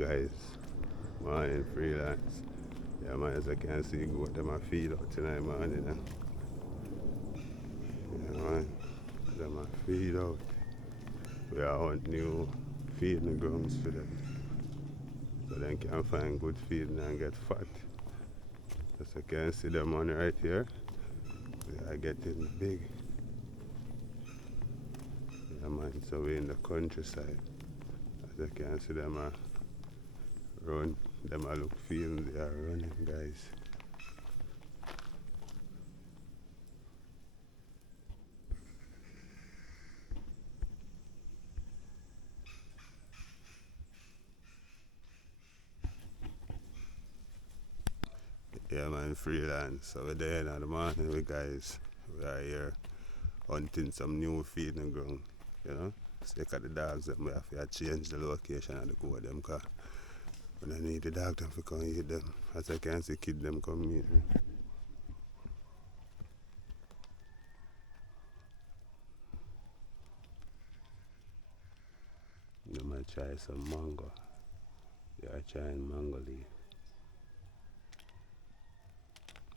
guys, morning freelance. Yeah man, as I can see goat them a feed out tonight morning. Yeah man, them a feed out. We are on new feeding grounds for them. So they can find good feeding and get fat. As I can see them on right here. We are getting big. Yeah man, so we're in the countryside. As I can see them run, them a look feeding, they are running guys. Yeah man, freelance. So we're there in the morning with guys. We are here hunting some new feeding ground, you know. Stick at the dogs that we have to change the location of the goat them cause we don't need the dog them to come eat them. As I can see kid them come meet me. They might try some mango. They are trying mango leaf.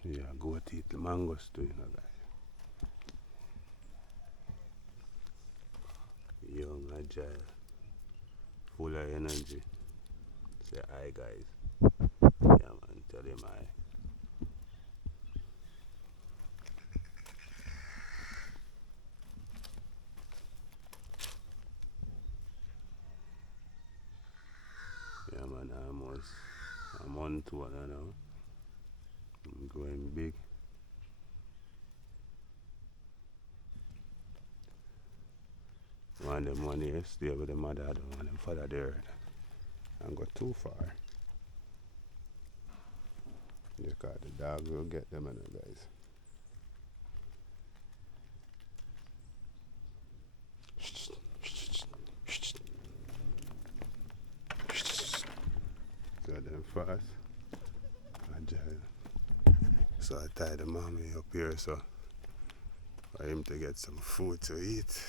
Yeah, goat eat the mangoes too, you know guys. Young agile, full of energy. Say hi guys. Yeah man, tell him hi. Yeah man, almost a month one now. I'm going big. Want them money stay with the mother, I don't want them father there and go too far. Because the dogs will get them and guys. So them fast. Agile. So I tie the mommy up here so for him to get some food to eat.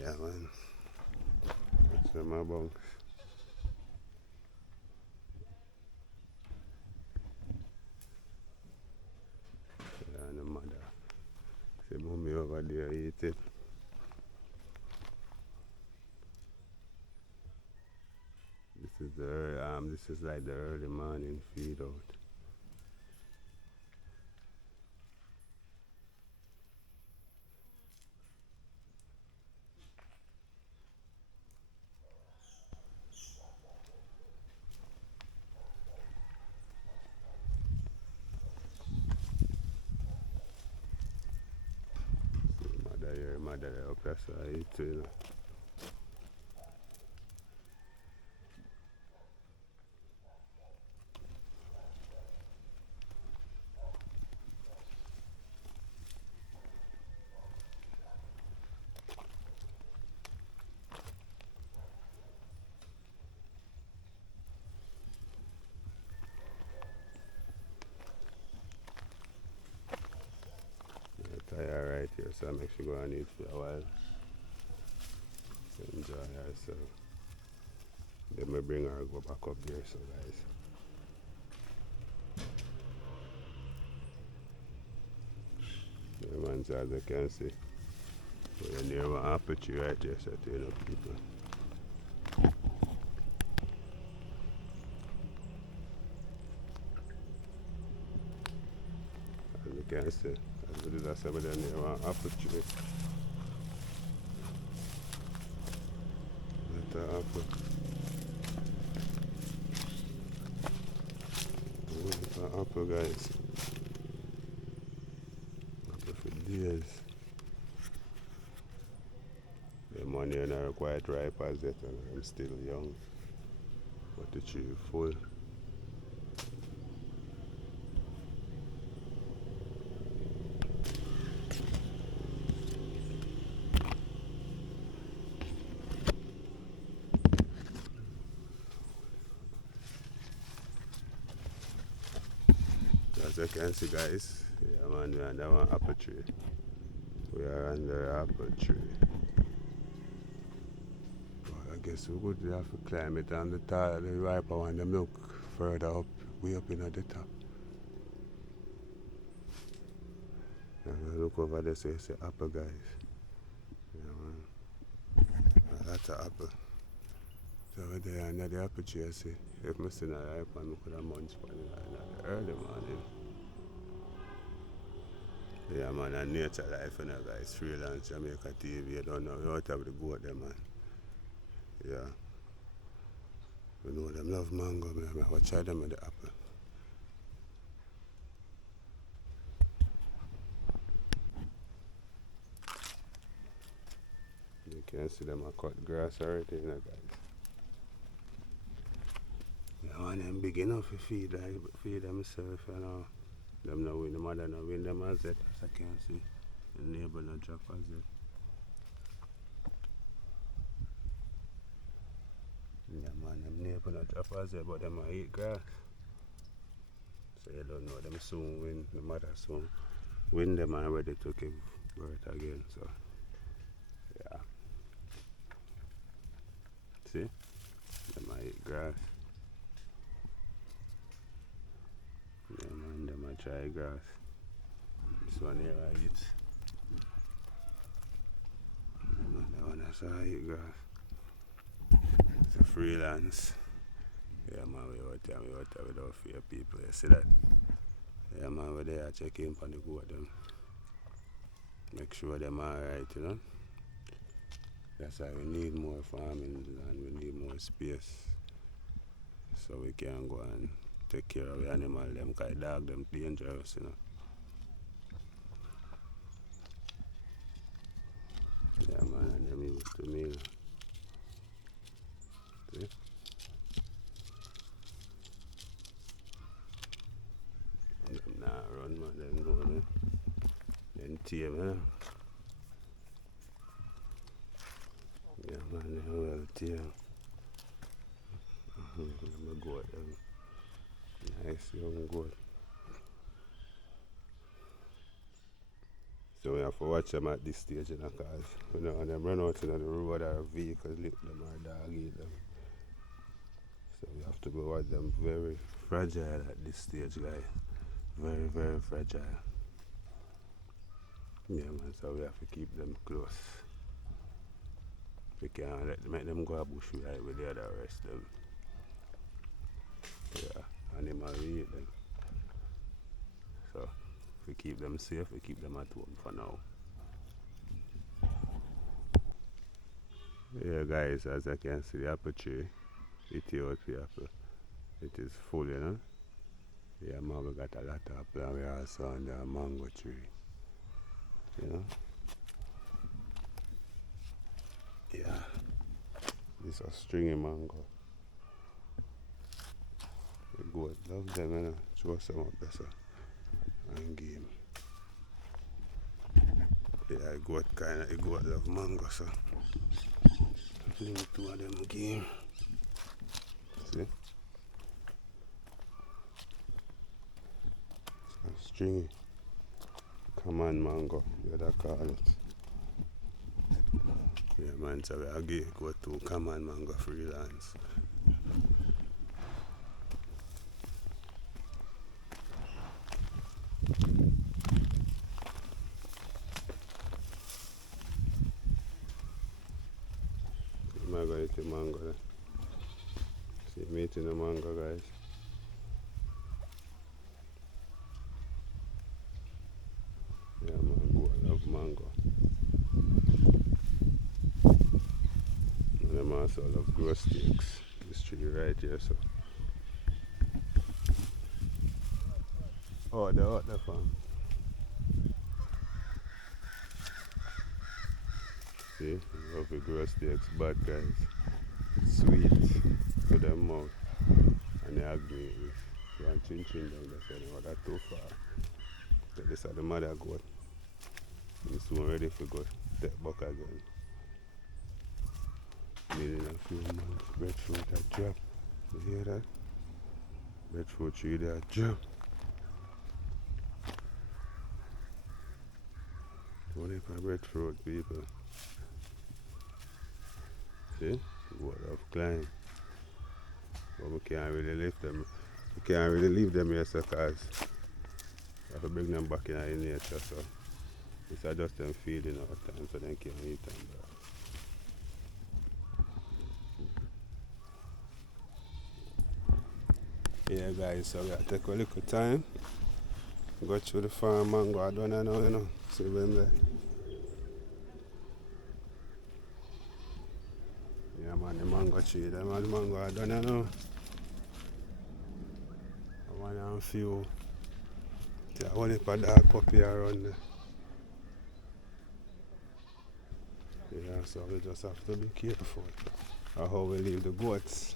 Yeah man. That's them about. Yeah, and the mother. See mommy over there eating. This is like the early morning feed out. See mother there up there so I eat too, you know. Tire right here, so I make sure go and eat for a while. So enjoy herself. Then we bring her go back up there, so guys. Yeah, man, so as you can see, we're near one apple tree right there, so you know people. As you can see, as we did that, we're near one apple tree. That's an apple. It's an apple, guys. Apple for days. The money are not quite ripe as yet, and I'm still young. But the tree full. As you can see guys, yeah man, we're under one apple tree. We are under apple tree. guess we would have to climb it on the top, the riper one, them look further up, way up in at the top. And we look over there, so you see apple, guys. Yeah, man. A lot of apple. So we're there under the apple tree, see. If I see a ripe one, I could have munch on it in the early morning. Yeah, man, and nature life, you know, guys. Freelance, Jamaica TV, you don't know. You out have the goat there, man. Yeah. You know them love mango, man. I will try them with the apple. You can see them I cut grass already, you know, guys. Yeah, man, them big enough to feed themselves, you know. Them no win, the mother no win them as it, as I can see. The neighbor no drop as it. Yeah, man, them neighbor no drop as it, but them a eat grass. So you don't know, them soon win, the mother soon win them and ready to give birth again, so yeah. See? Them a eat grass. Yeah, man, them a try grass. This one here I eat. Man, that one also I eat grass. It's a freelance. Yeah, man, we out there without fear people. You see that? Yeah, man, we're there checking on the goat them. Make sure them alright, you know? That's why we need more farming land, we need more space. So we can go and take care of the animal them, because dog them dangerous, you know. Yeah, man, and them used to me. See? And them not run, man, them know me. Them tame, you know. Yeah, man, they're well tame. Them a goat, them. Nice young goat. So we have to watch them at this stage, you know, because we don't want them run out into the road or vehicles lick them or dog eat them. So we have to go watch them very fragile at this stage, guys. Very, very fragile. Yeah, man, so we have to keep them close. We can't make them go a bush right with the other rest them. Yeah, animal eat them. So if we keep them safe, we keep them at home for now. Yeah, guys, as I can see the apple tree, Ethiopia apple, it is full, you know. Yeah, man, we got a lot of apple and we also on the mango tree, you know. Yeah, this is a stringy mango. The goat love them, you know. Throw some up there, so, and game. Yeah, the goat love mango, so fling two of them game. See? It's a stringy common mango, you would call it. Yeah, man, so we go to common mango freelance. I'm going to eat the mango there. See me eating the mango, guys. Yeah, man, I love mango. And I also love grow steaks. This tree right here, so. Oh, they're out there, fam. See, love the grow steaks, bad guys. Sweet to their mouth. And they agree with one chin chin down there, so no, that's too far. So this is the mother goat. I'm soon ready for go take back again. Needing a few months. Breadfruit a drop. You hear that? Breadfruit tree there drop. 20 for breadfruit, people. See? Goat love climb. But we can't really leave them. We can't really leave them here, so cause we have to bring them back in our nature. So it's just them feeding all the time, so they can't eat them. Yeah, guys. So we have to take a little time. Go through the farm and go down and now, see them there. Yeah, man, the mango tree, them and the mango are done now. One and few. Yeah, one heap of dark puppy around there. Yeah, so we just have to be careful of how we leave the goats.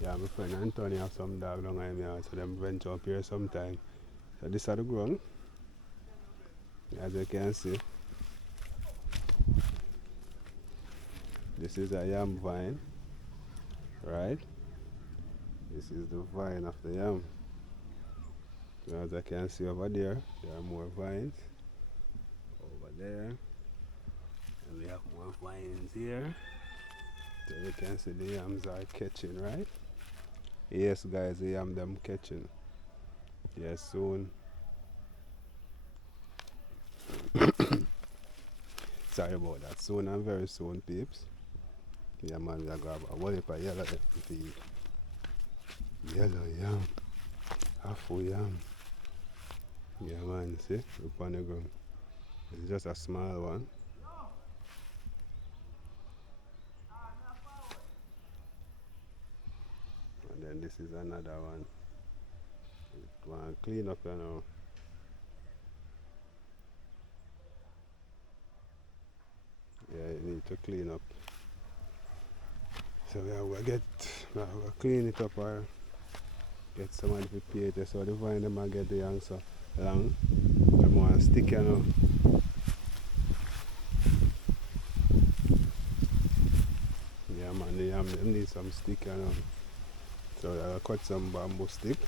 Yeah, my friend Anthony have some dog down in here, so them venture up here sometime. So this is the ground, as you can see. This is a yam vine, right? This is the vine of the yam. So as I can see over there are more vines. Over there. And we have more vines here. So you can see the yams are catching, right? Yes, guys, the yam them catching. Yes, soon. Sorry about that. Soon and very soon, peeps. Yeah, man, we are going to have a whole heap of yellow feed. Yellow yam. Half yam. Yeah, man, see? Up on the ground. It's just a small one. And then this is another one. Go and clean up, Yeah, you need to clean up. So we will clean it up or get somebody to pay it so the vine them and get the young so long. Them want to stick, Yeah, man, the yam them need some stick, So I'll cut some bamboo stick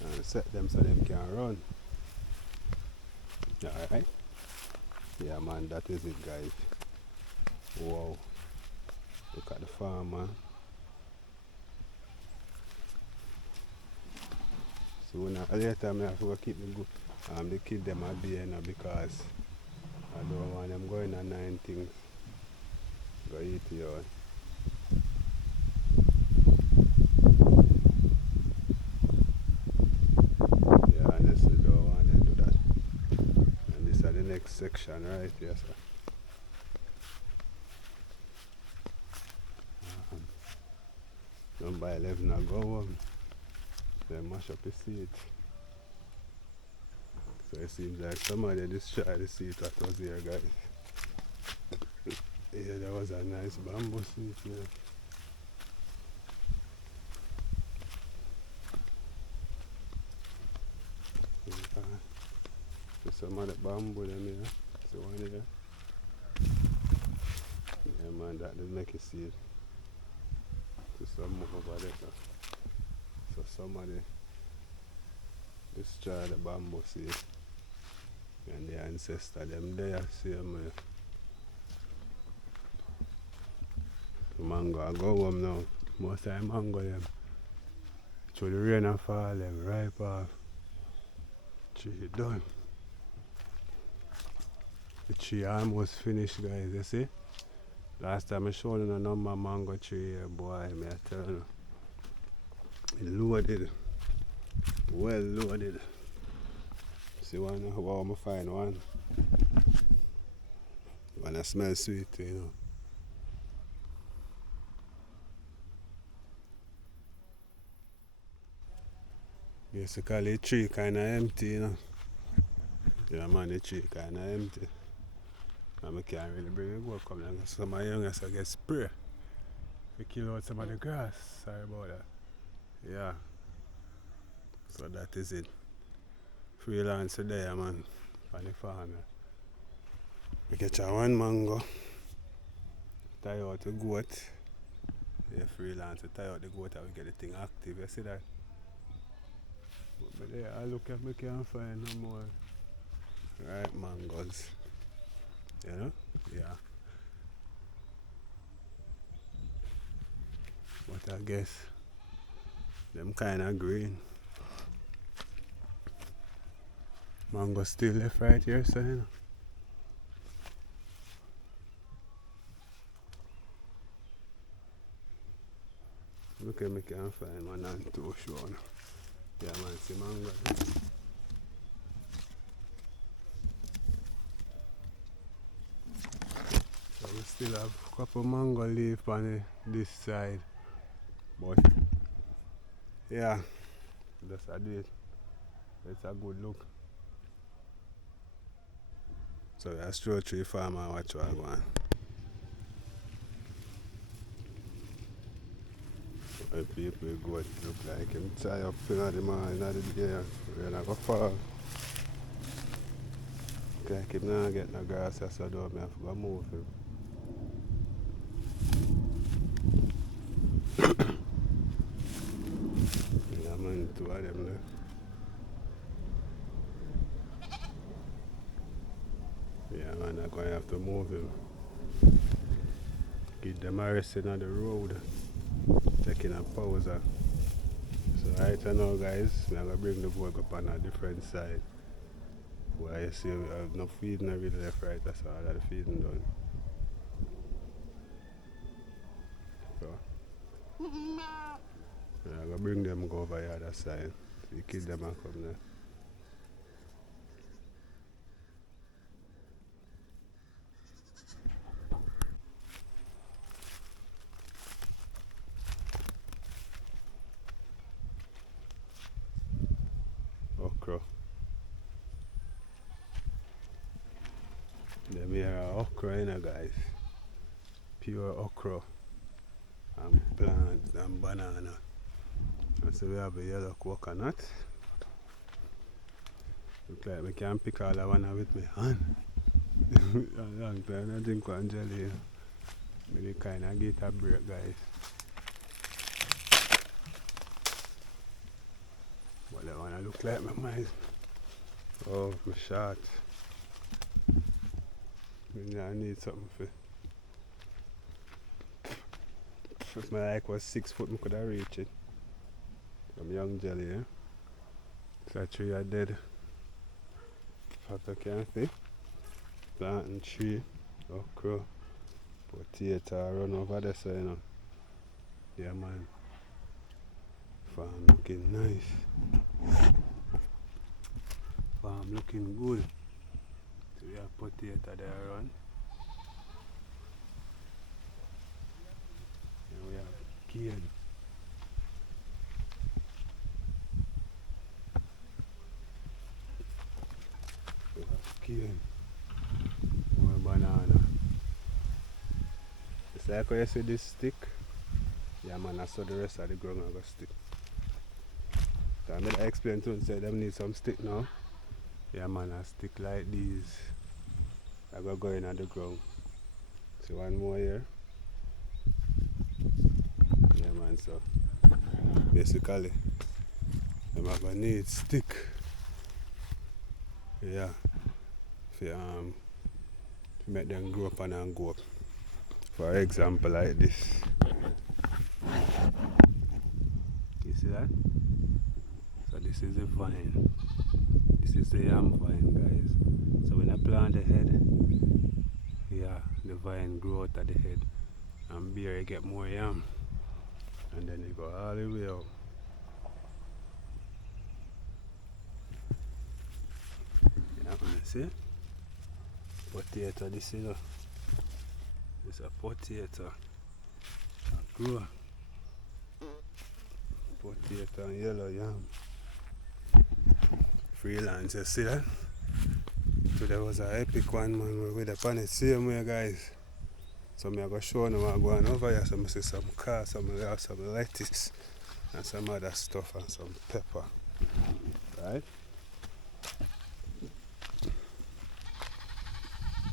and set them so them can run. Alright? Yeah, man, that is it, guys. Wow. Look at the farm, man. So later I have to go keep the kid them at the end because I don't want them going on 9 things. Go eat your. Yeah, honestly don't want them to do that. And this is the next section right here, sir. Number 11 I go home. Then mash up the seat. So it seems like somebody destroyed the seat that was here, guys. Yeah, there was a nice bamboo seat here. So some of the bamboo them here. So one here. Yeah, man, that did make it seat. So some move over there. So somebody destroyed the bamboo seat. And the ancestor them there, same way. Mango I go home now. Most of the mango them. Through the rain and fall them ripe off. Tree done. The tree almost finished, guys, you see? Last time I showed you a number of mango tree here, boy, may I tell you. It loaded. Well loaded. See one, how I find one. One that smells sweet, Basically, the tree kind of empty, Yeah, man, the tree kind of empty. And I can't really bring it go come down. Some of the youngest I get spray. We kill out some of the grass. Sorry about that. Yeah. So that is it. Freelance there, man. On the farm. We get one mango. Tie out the goat. Yeah, freelance. We tie out the goat and we get the thing active. You see that? But there, I look if we can find no more. Right, mangoes. Yeah. But I guess them kinda green. Mango still left right here, so you know. Look at me can find one and two shown. Yeah man, see mango. So we still have a couple mango leaf on this side. But yeah, just I do it. It's a good look. So we are stroll through the farm and watch what I go on. When people go, it look like him tie up in the morning in the day. We're not going to fall. Like him not get no grass, so I don't have to go move him. Yeah man, two of them there. Yeah man, I'm going to have to move him. Give them a rest on the road. Taking a pause. So right now guys, I'm going to bring the boat up on a different side. Where you see we have no feeding really left right, that's all that the feeding done. So I'm going to bring them go over the other side. So you keep them and come there. Okra. Them here are okra, you know, guys. Pure okra. And plants and banana. And so we have a yellow coconut. Look like we can pick all that one with my hand. A long time I drink one jelly. Maybe kind of get a break, guys. But that one I look like my mind. Oh, my shot. I need something for. If my like was 6 foot, I could have reached it. Some young jelly, eh? So tree are dead. What I can see. Planting tree, okra, potato run over there, so you know. Yeah man. Farm looking nice. Farm looking good. So we have potato there run. And we have cane. We have cane. More banana. It's like how you see this stick. Yeah man, I saw the rest of the ground I got stick. So I made I explain to him, say them need some stick now. Yeah man, I stick like these. I got going on the ground. See one more here. Yeah man, so basically I'm gonna need stick. Yeah. To make them grow up and go up. For example like this. You see that? So this is the vine. This is the yam vine, guys. So when I plant the head, yeah, the vine grow out of the head. And beer you get more yam. And then you go all the way out. Yeah man, see? Potato, this is a potato. A grow. Potato and yellow yam. Freelance, you see that? So there was an epic one man with the pan it same way guys. So I'm going to show them what I'm going over here. So I see some cars, some lettuce and some other stuff and some pepper. Right?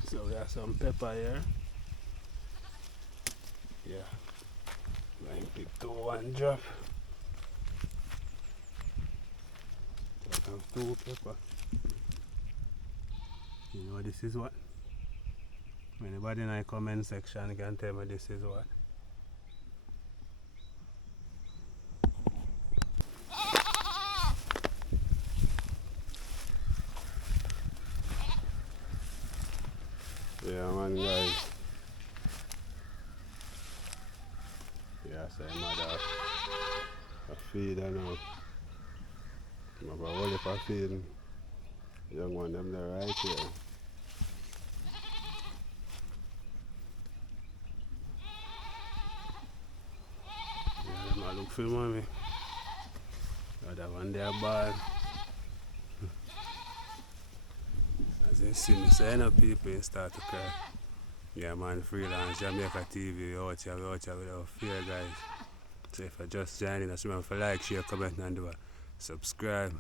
So we have some pepper here. Yeah. I'm pick 2 1 drop. So I have 2 pepper. You know this is what? Anybody in the comment section can tell me this is what? Yeah, man, guys. Yeah, so I'm at a feed and I'm have a whole heap of feeding. Young one, them there right here. Yeah, them a look for mommy. That one there ball. As you see me, so enough people start to cry. Yeah, man, freelance, Jamaica TV, we out here without fear, guys. So if you just joining us, remember to like, share, comment, and do a subscribe.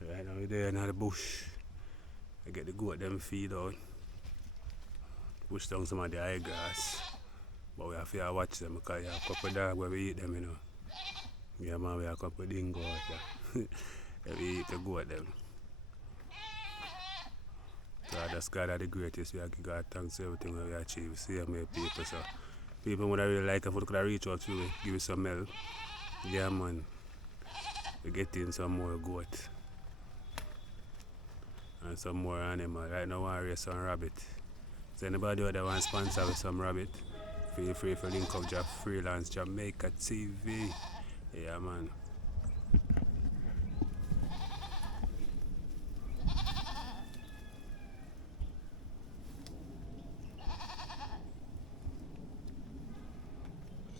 Right now we're there in the bush. I get the goat them feed out. Push down some of the high grass. But we have to watch them because we have a couple of dogs where we eat them, you know. Yeah, man, we have a couple of dingo out here. We eat the goat them. So that's God are the greatest. We have to give God thanks for everything we achieve. See how many people. So people would really like if we could reach out to you, give you some help. Yeah, man. We get in some more goat. And some more animal. Right now I want to raise some rabbit. So anybody out there want to sponsor with some rabbit, feel free to link up your freelance Jamaica TV. Yeah, man.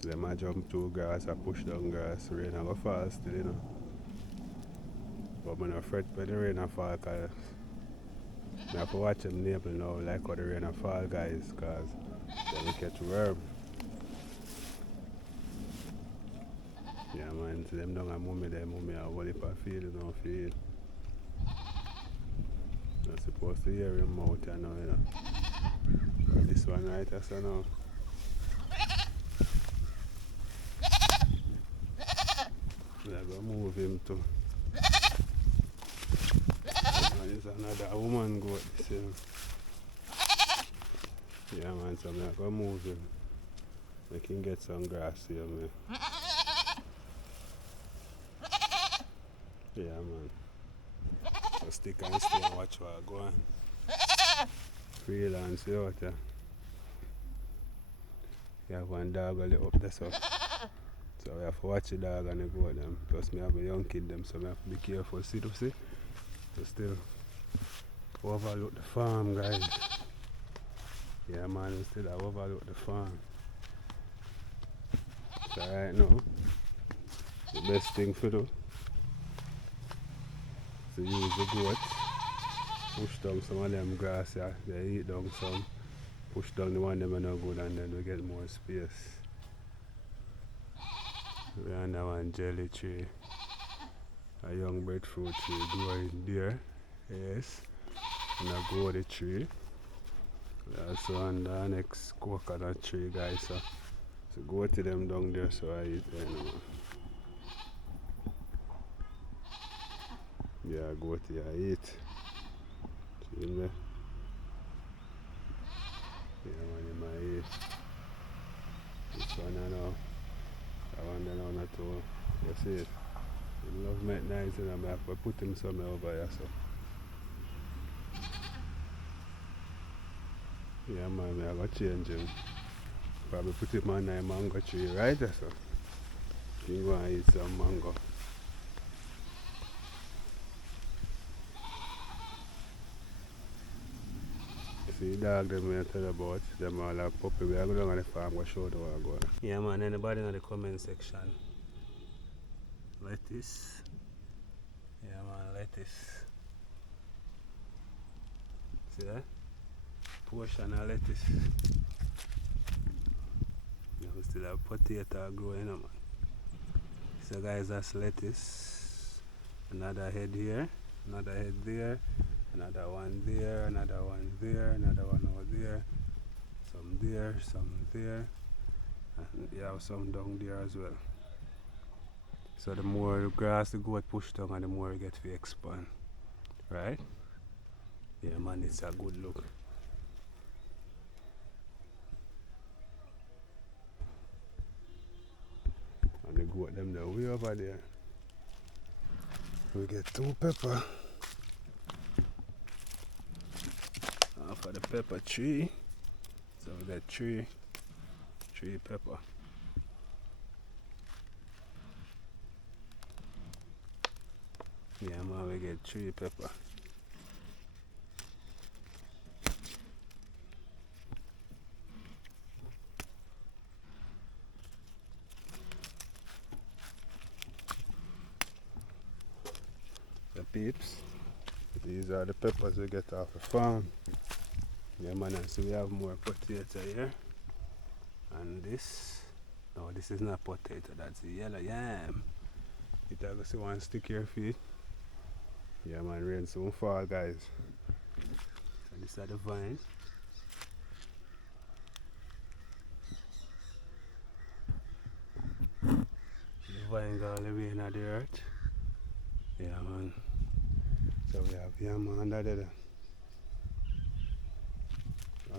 So they might jump through grass or push down grass. Rain will go fall still, you know. But I'm not fret when the rain will fall because I have to watch them neighbor now like how the rain will fall, guys, because they will catch worm. Yeah, man, so them down and mummy a whole heap of feed, you know, feed. You're supposed to hear him out, you know. But this one right here, so now. We're going to move him too. And it's another woman goat, see. Yeah, man, so I'm going to move him. We can get some grass here, man. Yeah, man. So stick and stay and watch what go on. Freelance out there. You have one dog a little up there, so we have to watch the dog and the goat them. Plus me have a young kid them, so I have to be careful. See. So still overlook the farm, guys. Yeah, man, we still have overlook the farm. So right now, the best thing for do to use the goat, push down some of them grass here, they eat down some, push down the one them are no good, and then we get more space. We under one jelly tree, a young breadfruit tree growing there, yes, and a gourd tree. We also under the next coconut tree, guys, so go to them down there so I eat them. Yeah, go to your eat. See me? Yeah, man, you might eat. This one I know. That one I know not too. You see it? You love make nice and I have to put him somewhere over here, so. Yeah, man, I got to change him. Probably put him on a mango tree right there, so. You can go and eat some mango. See dog them I tell you about, them all like puppy. We are going on the farm, go show them where I go. Yeah, man, anybody in the comment section? Lettuce. Yeah, man, lettuce. See that? Portion of lettuce. Yeah, we still have potato growing, man. So guys, that's lettuce. Another head here, another head there. Another one there, another one there, another one over there, some there, and you have some down there as well. So the more grass the goat push down and the more it gets to expand. Right? Yeah, man, it's a good look. And the goat them there way over there. We get 2 pepper. After the pepper tree. So we got tree pepper. Yeah man, we get tree pepper. The peeps, these are the peppers we get off the farm. Yeah man, and so we have more potato here. And this, no, this is not potato, that's the yellow yam. You can see one stick your feet. Yeah man, rain soon fall guys. So these are the vines. The vines all the way in the earth. Yeah man. So we have yam under there.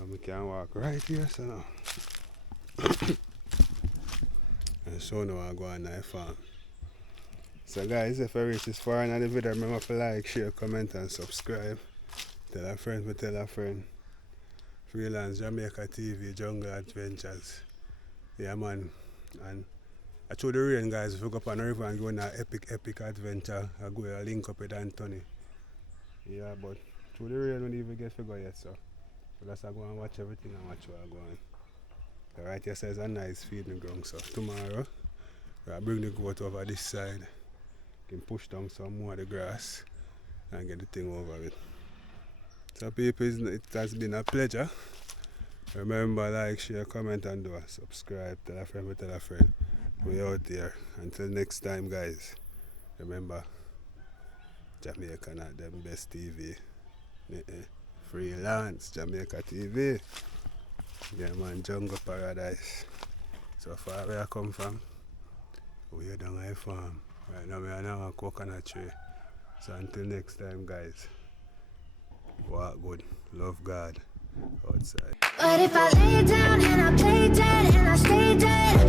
We can walk right here so now. And so now I go on the farm. So guys, if you reach this far in the video, remember to like, share, comment and subscribe. Tell a friend, tell a friend. Freelance Jamaica TV, Jungle Adventures. Yeah man. And I through the rain guys, if you go up on the river and go on an epic adventure, I go a link up with Anthony. Yeah, but through the rain we don't even get figure yet, so let's go and watch everything and watch what I go on. Right here says a nice feeding ground, so tomorrow I'll bring the goat over this side. Can push down some more of the grass and get the thing over with. So people, it has been a pleasure. Remember, like, share, comment and do a subscribe. Tell a friend. We out here. Until next time guys. Remember, Jamaica not them best TV. Freelance Jamaica TV. Yeah man, Jungle Paradise. So far where I come from, we are down my farm. Right now we are now a coconut tree. So until next time guys, walk good, love God outside. But if I lay down and I play dead and I stay dead,